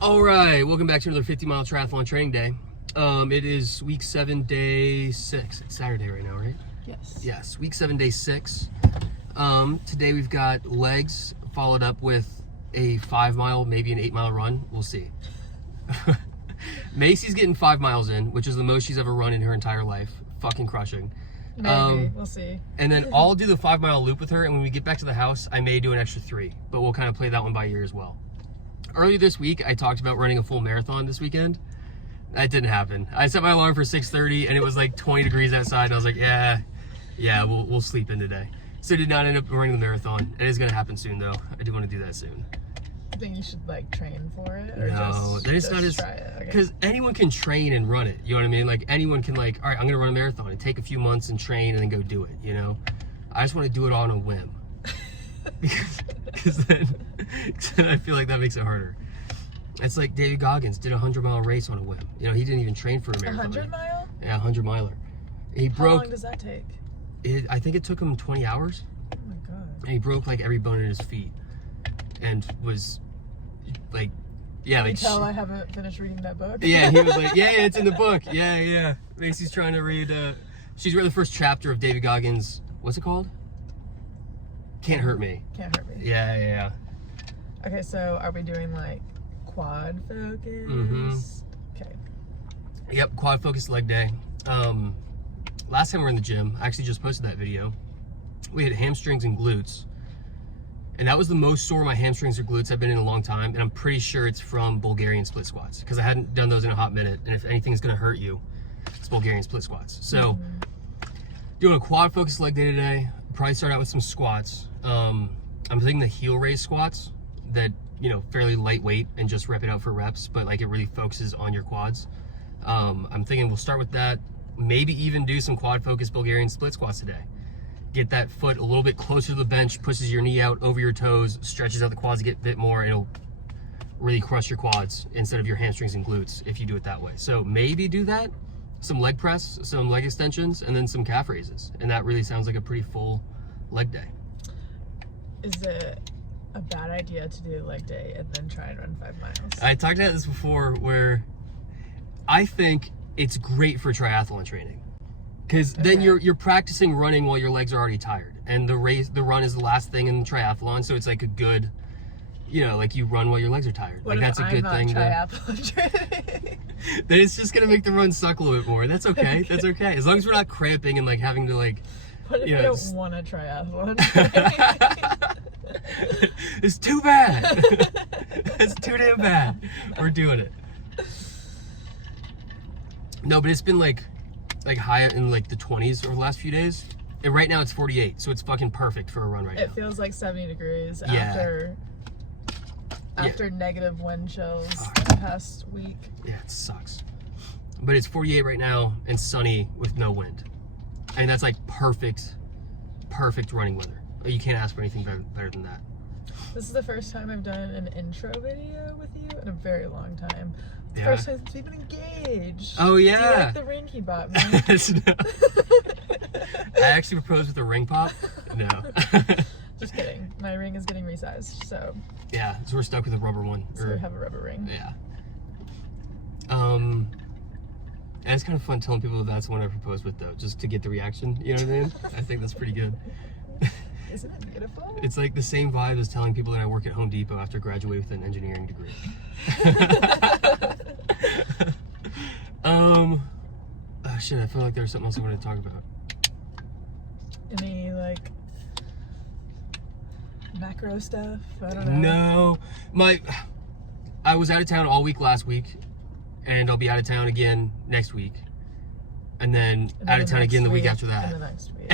All right, welcome back to another 50-mile triathlon training day. It is week 7, day 6. It's Saturday right now, right? Yes. Yes, week 7, day 6. Today we've got legs followed up with a 5-mile, maybe an 8-mile run. We'll see. Macy's getting 5 miles in, which is the most she's ever run in her entire life. Fucking crushing. Maybe. We'll see. And then I'll do the 5-mile loop with her, and when we get back to the house, I may do an extra 3, but we'll kind of play that one by ear as well. Earlier this week, I talked about running a full marathon this weekend. That didn't happen. I set my alarm for 6:30, and it was like 20 degrees outside, and I was like, yeah, we'll sleep in today. So I did not end up running the marathon. It is going to happen soon, though. I do want to do that soon. I think you should like train for it, or No, just not as try it. because anyone can train and run it. You know what I mean? Like anyone can like, all right, I'm going to run a marathon and take a few months and train and then go do it. You know, I just want to do it on a whim. Because then I feel like that makes it harder. It's like David Goggins did a 100-mile race on a whim. You know, he didn't even train for a marathon. 100-mile? Yeah, 100-miler. How long does that take? I think it took him 20 hours. Oh my god. And he broke like every bone in his feet, and was like, yeah, Can like. you tell I haven't finished reading that book? Yeah, he was like, yeah, it's in the book. Yeah. Macy's trying to read. She's read the first chapter of David Goggins. What's it called? Can't Hurt Me. Can't Hurt Me. Yeah. Okay, so are we doing like quad focus? Mm-hmm. Okay. Yep, quad focused leg day. Last time we were in the gym, I actually just posted that video. We had hamstrings and glutes. And that was the most sore my hamstrings or glutes have been in a long time. And I'm pretty sure it's from Bulgarian split squats, because I hadn't done those in a hot minute. And if anything's gonna hurt you, it's Bulgarian split squats. So doing a quad focused leg day today. Probably start out with some squats. I'm thinking the heel raise squats that, you know, fairly lightweight and just rep it out for reps, but like it really focuses on your quads. I'm thinking we'll start with that. Maybe even do some quad focused Bulgarian split squats today. Get that foot a little bit closer to the bench, pushes your knee out over your toes, stretches out the quads a bit more, and it'll really crush your quads instead of your hamstrings and glutes if you do it that way. So maybe do that. Some leg press, some leg extensions, and then some calf raises. And that really sounds like a pretty full leg day. Is it a bad idea to do leg day and then try and run 5 miles? I talked about this before, where I think it's great for triathlon training, because then you're practicing running while your legs are already tired, and the run is the last thing in the triathlon, so it's like a good, you know, like you run while your legs are tired. What like that's a good thing. Triathlon training? Then it's just gonna make the run suck a little bit more. That's okay. That's okay. As long as we're not cramping and like having to like. What if you don't want a triathlon? It's too bad. It's too damn bad. We're doing it. No, but it's been like high in like the 20s over the last few days. And right now it's 48, so it's fucking perfect for a run right now. It feels like 70 degrees after negative wind chills the past week. Yeah, it sucks. But it's 48 right now and sunny with no wind. And that's like perfect running weather. You can't ask for anything better than that. This is the first time I've done an intro video with you in a very long time. The Yeah. first time since we've been engaged. Oh yeah. Do you like the ring he bought me? I actually proposed with a ring pop. No. Just kidding. My ring is getting resized, so. Yeah, so we're stuck with a rubber one. So we have a rubber ring. Yeah. And it's kind of fun telling people that's the one I proposed with, though, just to get the reaction. You know what I mean? I think that's pretty good. Isn't it beautiful? It's like the same vibe as telling people that I work at Home Depot after graduating with an engineering degree. Oh shit, I feel like there's something else I wanted to talk about. Any, like, macro stuff? I don't know. No. I was out of town all week last week, and I'll be out of town again next week. And then out of town again the week after that. And the next week.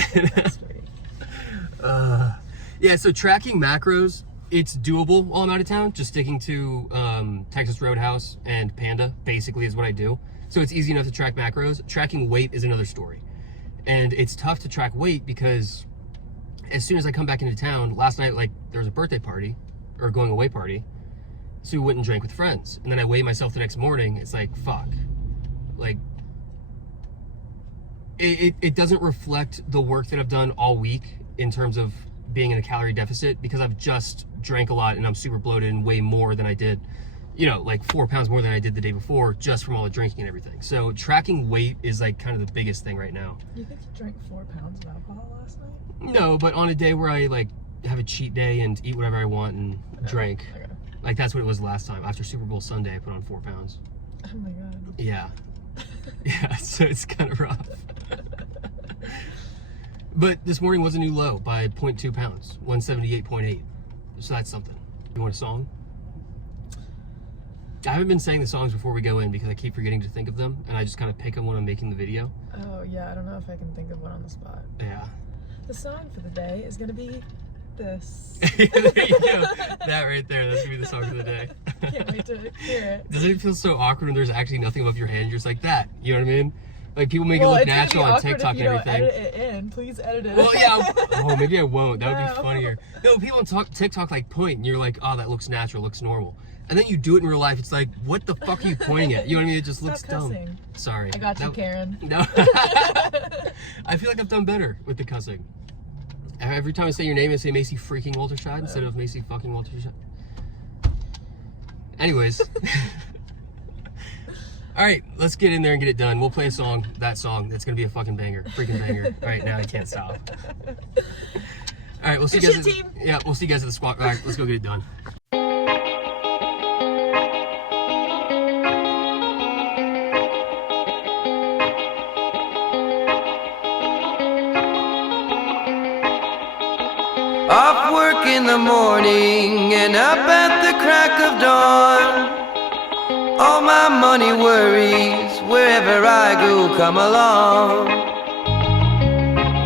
Yeah, so tracking macros, it's doable while I'm out of town. Just sticking to Texas Roadhouse and Panda basically is what I do. So it's easy enough to track macros. Tracking weight is another story. And it's tough to track weight because as soon as I come back into town, last night, like, there was a birthday party or going away party, so we went and drank with friends. And then I weigh myself the next morning. It's like, fuck. Like, it doesn't reflect the work that I've done all week in terms of being in a calorie deficit, because I've just drank a lot and I'm super bloated and way more than I did you know, like 4 pounds more than I did the day before, just from all the drinking and everything. So tracking weight is like kind of the biggest thing right now. You think you drank 4 pounds of alcohol last night? No, but on a day where I like have a cheat day and eat whatever I want and drink, like that's what it was last time. After Super Bowl Sunday, I put on 4 pounds. Oh my god. Yeah. Yeah, so it's kind of rough. But this morning was a new low by 0.2 pounds, 178.8. So that's something. You want a song? I haven't been saying the songs before we go in because I keep forgetting to think of them, and I just kind of pick them when I'm making the video. Oh yeah, I don't know if I can think of one on the spot. Yeah. The song for the day is gonna be this. There you go. That right there, that's gonna be the song for the day. Can't wait to hear it. Doesn't it feel so awkward when there's actually nothing above your hand? You're just like that. You know what I mean? Like people make it look natural on TikTok and everything. Edit it in. Please edit it. Well, yeah. Oh, maybe I won't. That would be No. funnier. No, people on TikTok like point, and you're like, oh, that looks natural, looks normal. And then you do it in real life. It's like, what the fuck are you pointing at? You know what I mean? It just looks dumb. Sorry. I got you, Karen. No. I feel like I've done better with the cussing. Every time I say your name, I say Macy Freaking Walterscheid instead of Macy Fucking Walterscheid. Anyways. All right, let's get in there and get it done. We'll play a song, that song. That's going to be a fucking banger. Freaking banger. All right, now I can't stop. All right, we'll see you guys. Yeah, we'll see you guys at the squat rack. Let's go get it done. Off work in the morning and up at the crack of dawn. All my money worries wherever I go come along.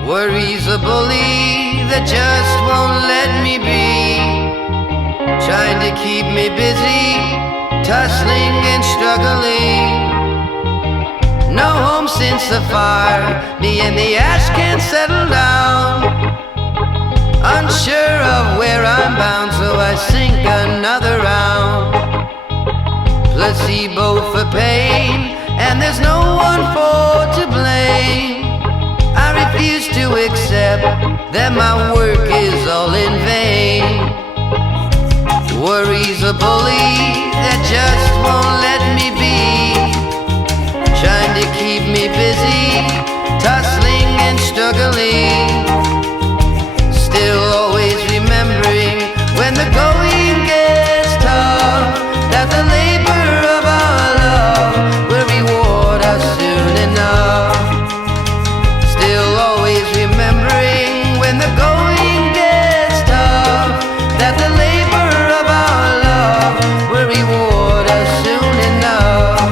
Worries a bully that just won't let me be, trying to keep me busy, tussling and struggling. No home since the fire, me and the ash can't settle down. Unsure of where I'm bound, so I sink another round. Placebo for pain, and there's no one for to blame. I refuse to accept that my work is all in vain. Worry's a bully that just won't let me be, trying to keep me busy, tussling and struggling. Still always remembering when the going gets tough, that the labor of our love will reward us soon enough. Still always remembering when the going gets tough, that the labor of our love will reward us soon enough.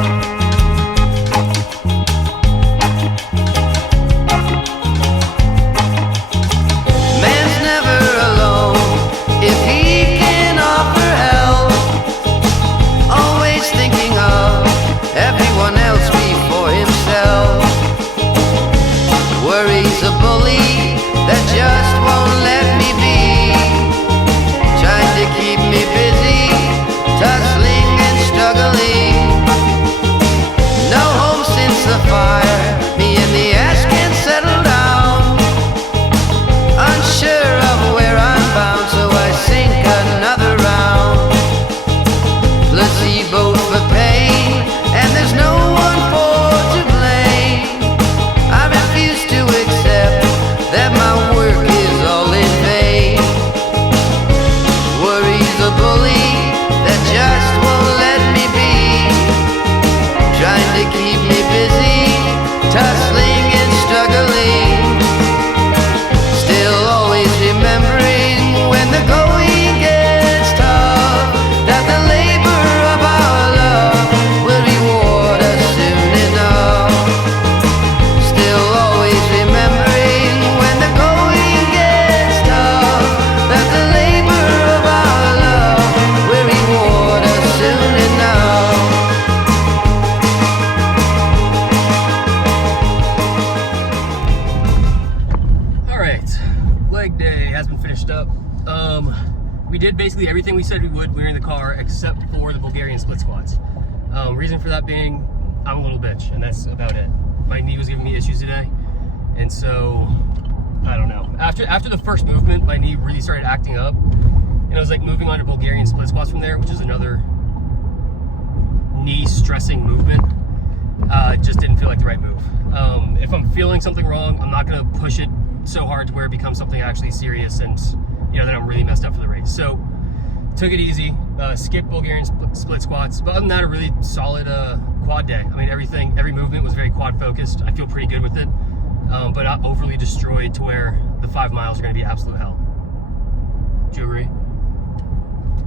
Man's never alone if he can offer help, always thinking of everyone else before himself. Worry's a bully that just won't let me be, trying to keep me busy, tussling and struggling. No home since the fire, me and the ash can't settle down. Unsure of where I'm bound, so I sink another round. Placebo for pain, and there's no one for to blame. I refuse to accept that my work is all in vain. Worry's a bully that just won't let me be, trying to keep me busy, tussling and struggling. Still always remembering when the going gets tough, that the labor of our love will reward us soon enough. Still always remembering when the going gets tough, that the labor of our love will reward us soon enough. All right, leg day has been finished up. We did basically everything we said we would. We were in the car except for the Bulgarian split squats. Reason for that being, I'm a little bitch, and that's about it. My knee was giving me issues today, and so I don't know. After the first movement, my knee really started acting up, and I was like moving on to Bulgarian split squats from there, which is another stressing movement. It just didn't feel like the right move. If I'm feeling something wrong, I'm not gonna push it so hard to where it becomes something actually serious and, you know, then I'm really messed up for the race. So took it easy, skipped Bulgarian split squats, but other than that, a really solid quad day. I mean, every movement was very quad focused. I feel pretty good with it, but not overly destroyed to where the 5 miles are gonna be absolute hell. Do you agree?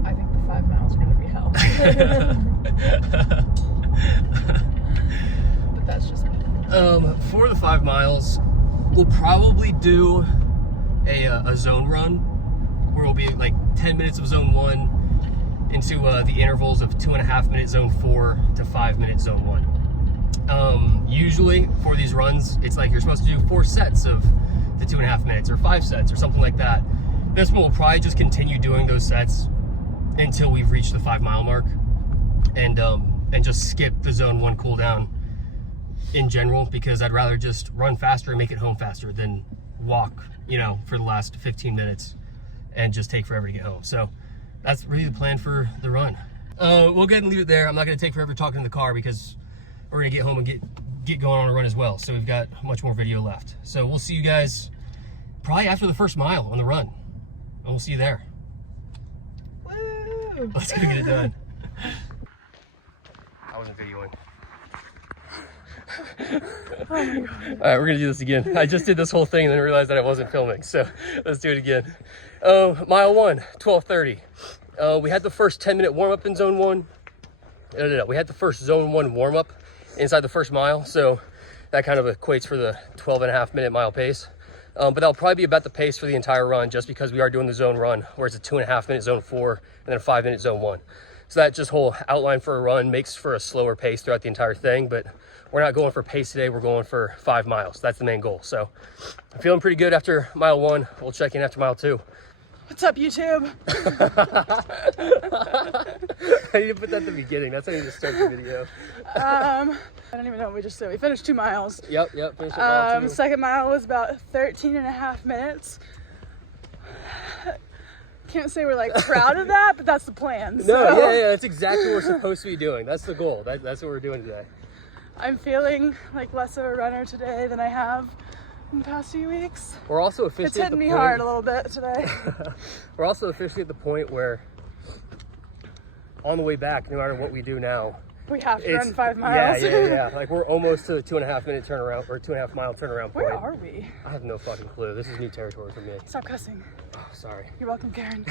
I think the 5 miles are gonna be hell. But that's just me. For the 5 miles, we'll probably do a zone run where it'll be like 10 minutes of zone 1 into the intervals of 2.5 minute zone 4 to 5 minute zone 1. Usually for these runs, it's like you're supposed to do 4 sets of the 2.5 minutes or 5 sets or something like that. This one will probably just continue doing those sets until we've reached the 5 mile mark, and just skip the zone 1 cool down in general, because I'd rather just run faster and make it home faster than walk, you know, for the last 15 minutes and just take forever to get home. So that's really the plan for the run. We'll go ahead and leave it there. I'm not going to take forever talking in the car because we're going to get home and get going on a run as well. So we've got much more video left. So we'll see you guys probably after the first mile on the run, and we'll see you there. Woo! Let's go get it done. I wasn't videoing. Oh my God. All right, we're gonna do this again. I just did this whole thing and then realized that I wasn't filming, so let's do it again. Mile 1, 12:30. We had the first 10-minute warm-up in zone 1. No. We had the first zone 1 warm-up inside the first mile, so that kind of equates for the 12.5 minute mile pace. But that'll probably be about the pace for the entire run, just because we are doing the zone run, where it's a 2.5 minute zone 4 and then a 5 minute zone 1. So that just whole outline for a run makes for a slower pace throughout the entire thing, but we're not going for pace today, we're going for 5 miles. That's the main goal. So I'm feeling pretty good after mile 1. We'll check in after mile 2. What's up, YouTube? I need to put that at the beginning. That's how you just start the video. I don't even know what we just did. We finished 2 miles. Yep, finished at mile 2. Second mile was about 13.5 minutes. Can't say we're like proud of that, but that's the plan. So. No, yeah, that's exactly what we're supposed to be doing. That's the goal. That's what we're doing today. I'm feeling like less of a runner today than I have in the past few weeks. We're also officially It's hitting me hard a little bit today. We're also officially at the point where on the way back, no matter what we do now, we have to run 5 miles. Yeah. Like we're almost to the 2.5 minute turnaround or 2.5 mile turnaround point. Where are we? I have no fucking clue. This is new territory for me. Stop cussing. Oh, sorry. You're welcome, Karen.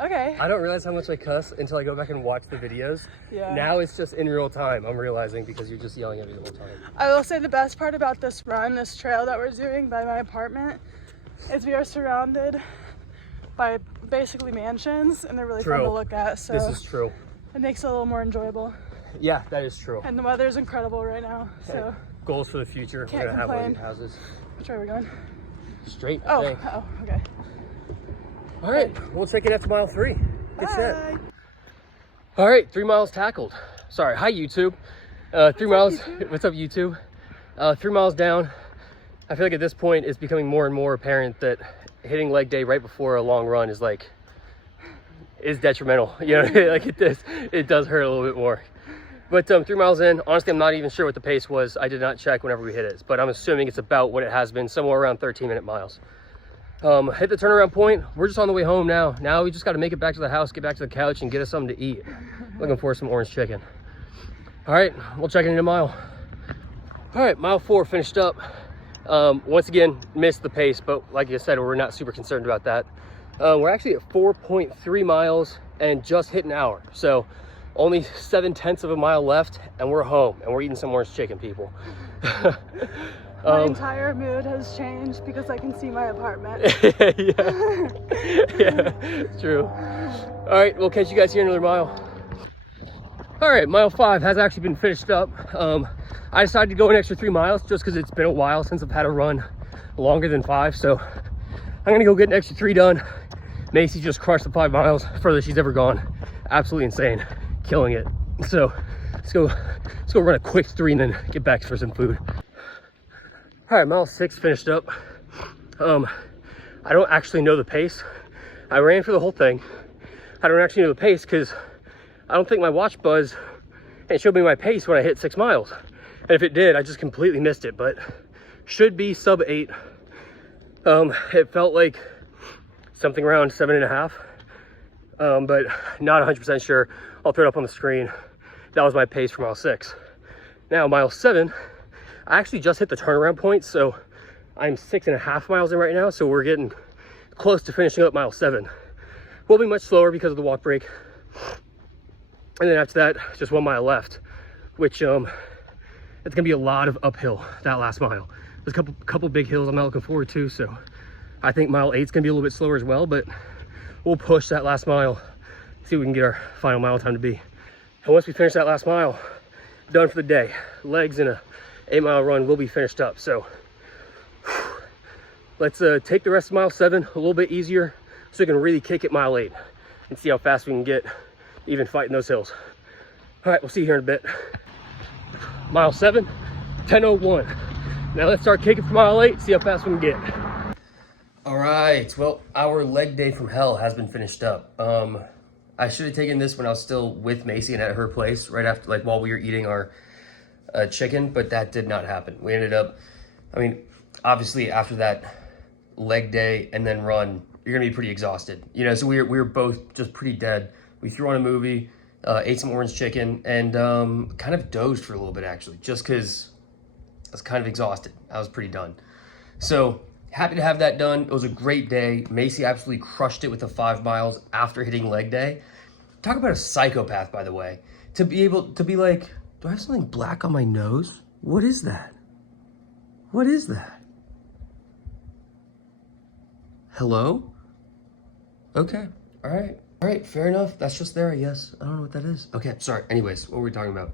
Okay. I don't realize how much I cuss until I go back and watch the videos. Yeah. Now it's just in real time. I'm realizing because you're just yelling at me the whole time. I will say the best part about this run, this trail that we're doing by my apartment, is we are surrounded by basically mansions, and they're really fun to look at. So this is true. It makes it a little more enjoyable. Yeah, that is true. And the weather is incredible right now. So goals for the future. Can't We're gonna have one of complain. these houses. which way are we going? Straight. I think. Oh, okay. All right, we'll check it after mile 3. Get set. Bye. All right, 3 miles tackled. Sorry, hi YouTube. 3 miles. YouTube? What's up YouTube? 3 miles down. I feel like at this point it's becoming more and more apparent that hitting leg day right before a long run is detrimental. You know, like it does hurt a little bit more. But 3 miles in, honestly, I'm not even sure what the pace was. I did not check whenever we hit it, but I'm assuming it's about what it has been, somewhere around 13-minute miles. Hit the turnaround point. We're just on the way home now. Now we just got to make it back to the house, get back to the couch, and get us something to eat. Looking for some orange chicken. All right, we'll check in a mile. All right, mile 4 finished up. Once again, missed the pace, but like I said, we're not super concerned about that. We're actually at 4.3 miles and just hit an hour. So only 7/10 of a mile left, and we're home, and we're eating some orange chicken, people. My entire mood has changed because I can see my apartment. yeah, it's true. All right, we'll catch you guys here another mile. All right, mile 5 has actually been finished up. I decided to go an extra 3 miles just because it's been a while since I've had a run longer than 5. So I'm gonna go get an extra 3 done. Macy just crushed the 5 miles, furthest she's ever gone. Absolutely insane, killing it. So let's go run a quick 3 and then get back for some food. All right, mile 6 finished up. I don't actually know the pace. I ran for the whole thing. I don't actually know the pace because I don't think my watch buzzed and showed me my pace when I hit 6 miles. And if it did, I just completely missed it, but should be sub 8. It felt like something around 7.5, but not 100% sure. I'll throw it up on the screen. That was my pace for mile 6. Now mile 7, I actually just hit the turnaround point, so I'm 6.5 miles in right now, so we're getting close to finishing up mile 7. We'll be much slower because of the walk break. And then after that, just 1 mile left, which it's gonna be a lot of uphill that last mile. There's a couple big hills I'm not looking forward to, so I think mile 8 is gonna be a little bit slower as well, but we'll push that last mile, see what we can get our final mile time to be. And once we finish that last mile, done for the day. Legs in a 8-mile run will be finished up. So let's take the rest of mile 7 a little bit easier so we can really kick it mile 8 and see how fast we can get even fighting those hills. All right, we'll see you here in a bit. Mile 7, 10:01. Now let's start kicking for mile 8, see how fast we can get. All right, well, our leg day from hell has been finished up. I should have taken this when I was still with Macy and at her place, right after, like while we were eating our chicken, but that did not happen. We ended up, I mean, obviously after that leg day and then run, you're gonna be pretty exhausted, you know, so we were both just pretty dead. We threw on a movie, ate some orange chicken, and kind of dozed for a little bit actually, just because I was kind of exhausted. I was pretty done. So happy to have that done. It was a great day. Macy absolutely crushed it with the 5 miles after hitting leg day. Talk about a psychopath, by the way. To be able to be like, do I have something black on my nose? What is that? What is that? Hello? Okay, all right, fair enough. That's just there, I guess. I don't know what that is. Okay, sorry. Anyways, what were we talking about?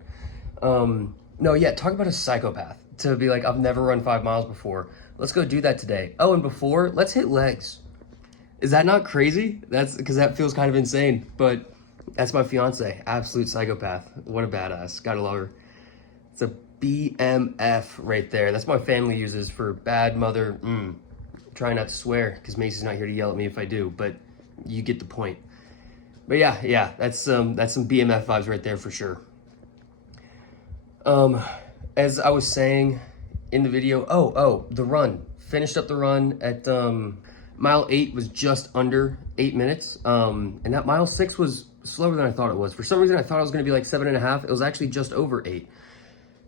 No, yeah, talk about a psychopath. To be like, I've never run 5 miles before. Let's go do that today. Oh, and before, let's hit legs. Is that not crazy? That's because that feels kind of insane, but that's my fiance. Absolute psychopath. What a badass. Gotta love her. It's a BMF right there. That's what my family uses for bad mother. Try not to swear because Macy's not here to yell at me if I do, but you get the point. But yeah, that's some BMF vibes right there for sure. As I was saying in the video, the run. Finished up the run at mile 8 was just under 8 minutes. And that mile 6 was slower than I thought it was. For some reason, I thought it was gonna be like 7.5. It was actually just over 8.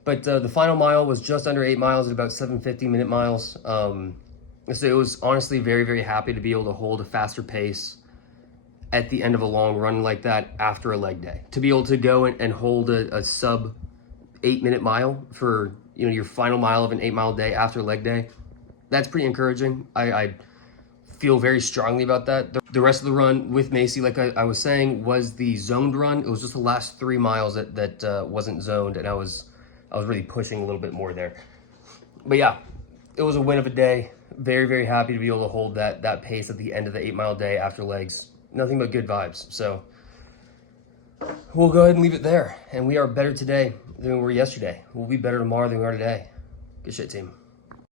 But the final mile was just under 8 miles at about 7:50 minute miles. So it was honestly very, very happy to be able to hold a faster pace at the end of a long run like that after a leg day. To be able to go and hold a sub 8 minute mile for, you know, your final mile of an 8 mile day after leg day, that's pretty encouraging. I feel very strongly about that. The rest of the run with Macy, like I was saying, was the zoned run. It was just the last 3 miles that wasn't zoned, and I was really pushing a little bit more there. But yeah, it was a win of a day. Very, very happy to be able to hold that pace at the end of the 8 mile day after legs. Nothing but good vibes. So we'll go ahead and leave it there. And we are better today than we were yesterday. We'll be better tomorrow than we are today. Good shit, team.